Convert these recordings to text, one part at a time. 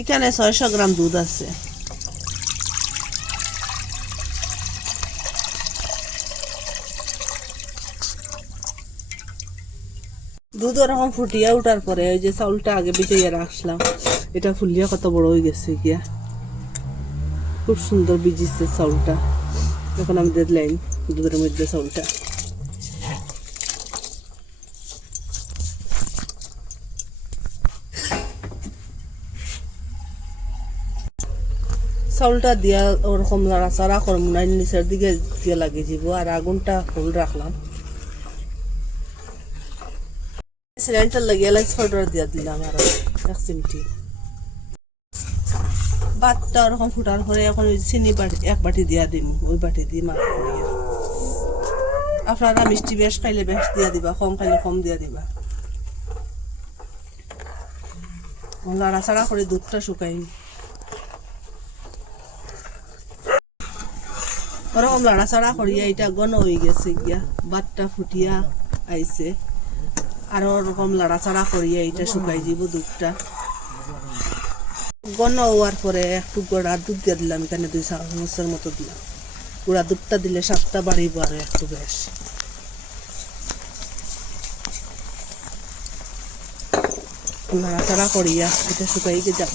এখানে 600 গ্রাম দুধ আছে। দুধ ওরকম ফুটিয়ে ওঠার পরে ওই যে চাউলটা আগে ভিজিয়ে রাখলাম, এটা ফুলিয়ে কত বড় হয়ে গেছে গিয়া, খুব সুন্দর ভিজিছে চাউলটা। এখন আমি দিলাম দুধের মধ্যে চাউলটা। চাউলটা দিয়া ওরকম নাড়াচাড়া করবো না, নিচের দিকে দিয়ে লাগিয়ে যাব। আর আগুনটা ফুল রাখলাম। সিলিন্ডার লাগিয়ে এলাচ পাউডার দিয়ে দিলাম আরো 1 চিমটি। ভাতটা ওরকম ফুটার পরে এখন ওই চিনি বাটি 1 বাটি দিয়া দিম, ওই বাটি দিয়ে মাখ করিয়া। আপনারা মিষ্টি বেশ খাইলে বেশ দিয়া দিবা, কম খাইলে কম দিয়া দিবা। নাড়াচাড়া করে দুধটা শুকাই ওরকম নাড়াচাড়া করিয়া এটা ঘন হয়ে গেছে গিয়া, ভাতটা ফুটিয়া আইছে। আর ওরকম নাড়াচাড়া করিয়া এটা শুকাই দিব দুধটা। ঘন হওয়ার পরে একটু গুঁড়া দুধ দিয়ে দিলাম, এখানে 2 চামচের মতো দিলাম। গুঁড়া দুধটা দিলে স্বাদটা বাড়িব আর একটু বেশ। নাড়াচাড়া করিয়া এটা শুকাই গিয়ে যাব।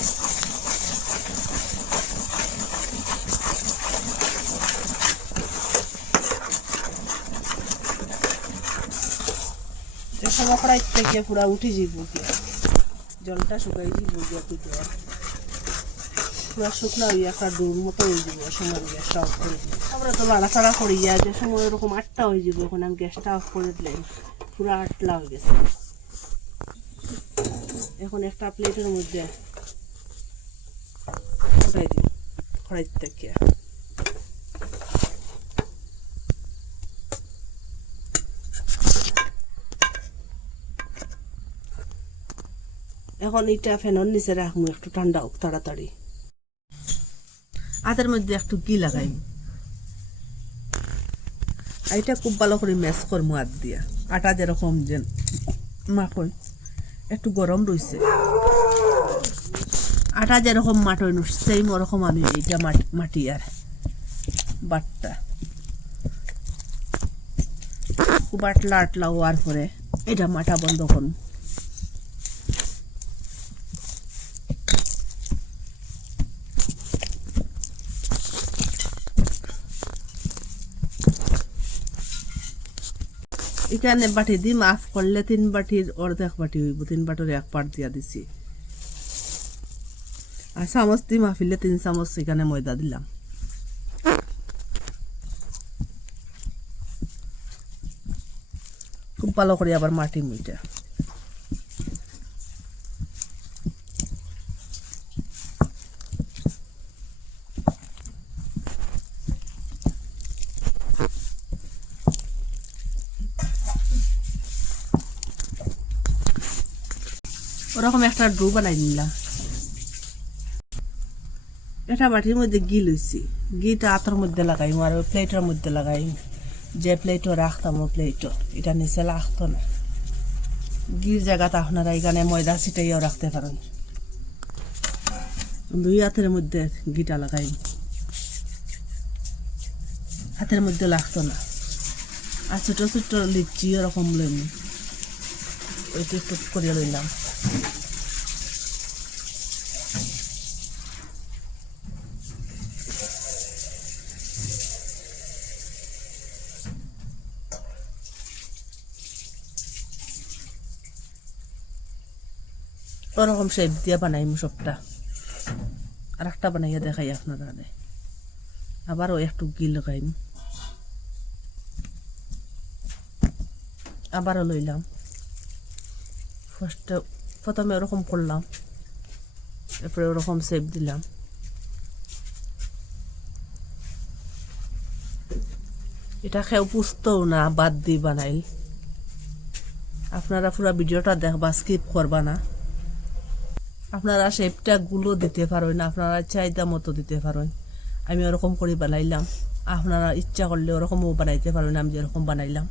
সময় কড়াই থেকে পুরা উঠি যাব গিয়া, জলটা শুকাই যাব গিয়া, পুরা শুকনা হইয়া একটা ডুর মতো হয়ে যাব। সময় গ্যাসটা অফ করে দিব। তারপরে তো নাড়াচাড়া করিয়া যে সময় ওরকম 8টা হয়ে যাব, এখন আমি গ্যাসটা অফ করে দিলাম। পুরা 8টা হয়ে গেছে। এখন একটা প্লেটের মধ্যে উঠাই দিব কড়াই থেকে। এখন এটা ফ্যানের নিচে রাখবো, একটু ঠান্ডা হোক তাড়াতাড়ি। হাতের মধ্যে একটু ঘি লাগাই, এটা খুব ভালো করে ম্যাশ করবো হাত দিয়া। আটা যেরকম যে মাখন একটু গরম রয়েছে, আটা যেরকম মাটই সেই ওরকম আমি এইটা মাটি আর বাটটা খুব আটলা আটলা হওয়ার পরে এটা মাটা বন্ধ করুন। এখানে বাটি দি মাফ করলে 3 বাটির অর্ধেক বাটি হইব, 3 বাটির 1 পাট দিয়া দিছি। আর চামচ দি মাফিলে 3 চামচ এখানে ময়দা দিলাম। খুব ভালো করে আবার মাটি মুইটা। ওরকম একটা ডো বানাই নিলাম। এটা বাটির মধ্যে ঘি লইছি, ঘিটা হাতের মধ্যে লাগাইম আর ওই প্লেটের মধ্যে লাগাইম। যে প্লেটও রাখতাম ও প্লেটও এটা নিচে রাখতো না। ঘির জায়গাটা আপনারা এখানে ময়দা ছিটাইয়াও রাখতে পারেন। 2 হাতের মধ্যে ঘিটা লাগাইম, হাতের মধ্যে লাগতো না। আর ছোট ছোট লিচি ওরকম লইম, ওইটা একটু করে লইলাম। ওরকম শেপ দিয়ে বানাইম সবটা। আর একটা বানাইয়া দেখাই আপনারা। আবারও একটু ঘি লাগাইম, আবারও লইলাম। প্রথমে ওরকম করলাম, এরপরে ওরকম শেপ দিলাম। এটা খেয়েও পুষতেও না, বাদ দিয়ে বানাইল। আপনারা পুরো ভিডিওটা দেখবা, স্কিপ করবা না। আপনারা শেপটা গুলো দিতে পারেন, আপনারা চাহিদা মতো দিতে পারেন। আমি ওরকম করে বানাইলাম, আপনারা ইচ্ছা করলে ওরকমও বানাইতে পারেন আমি যেরকম বানাইলাম।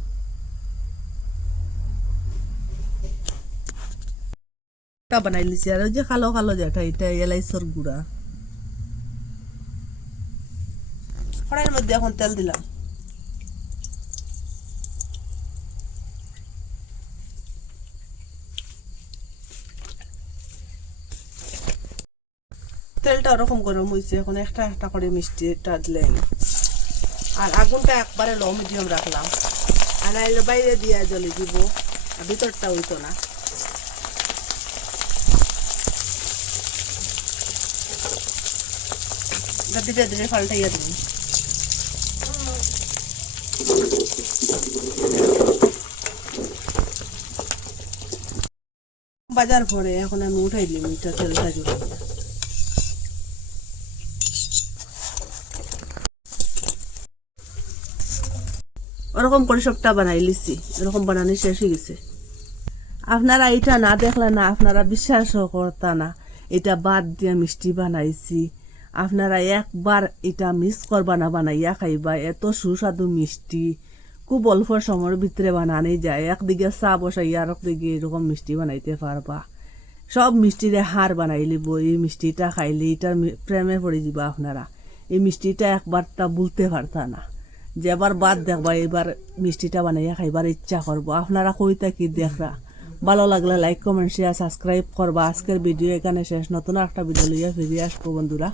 টা বানাই লিছি আর ওই যে কালো কালো যেটা এটা এলাইচর গুঁড়া। কড়াইয়ের মধ্যে এখন তেল দিলাম। তেলটা ওরকম গরম হয়েছে, এখন একটা একটা করে মিষ্টিটা দিলেন। আর আগুনটা একবারে লো মিডিয়াম রাখলাম, আর নাইলে বাইরে দিয়ে জ্বলে দিব, আর ভিতরটা হইতো না। ধীরে ধীরে পাল্টাইয়া দিন। বাজার পরে এখন আমি উঠাই দিই মিঠা তেলটা জুড়ে। ওরকম করে সবটা বানাই লিছি, এরকম বানানো শেষ হয়ে গেছে। আপনারা এটা না দেখলে না, আপনারা বিশ্বাসও করতা না এটা বাদ দিয়ে মিষ্টি বানাইছি। আপনারা একবার এটা মিস করবা না, বানাইয়া খাইবা, এত সুস্বাদু মিষ্টি, খুব অল্প সময়ের ভিতরে বানানো যায়। একদিকে চা বসাইয়া আর একদিকে এরকম মিষ্টি বানাইতে পারবা। সব মিষ্টিরে হার বানাই লিব, এই মিষ্টিটা খাইলে এটার প্রেমে পড়ে যাবা আপনারা। এই মিষ্টিটা একবারটা ভুলতে পারতা না, যে এবার বাদ দেখবা এবার মিষ্টিটা বানাইয়া খাইবার ইচ্ছা করবো। আপনারা কইতা কি দেখরা, ভালো লাগলে লাইক কমেন্ট শেয়ার সাবস্ক্রাইব করবা। আজকের ভিডিও এখানে শেষ, নতুন একটা ভিডিও লইয়া ফিরে আসবো বন্ধুরা।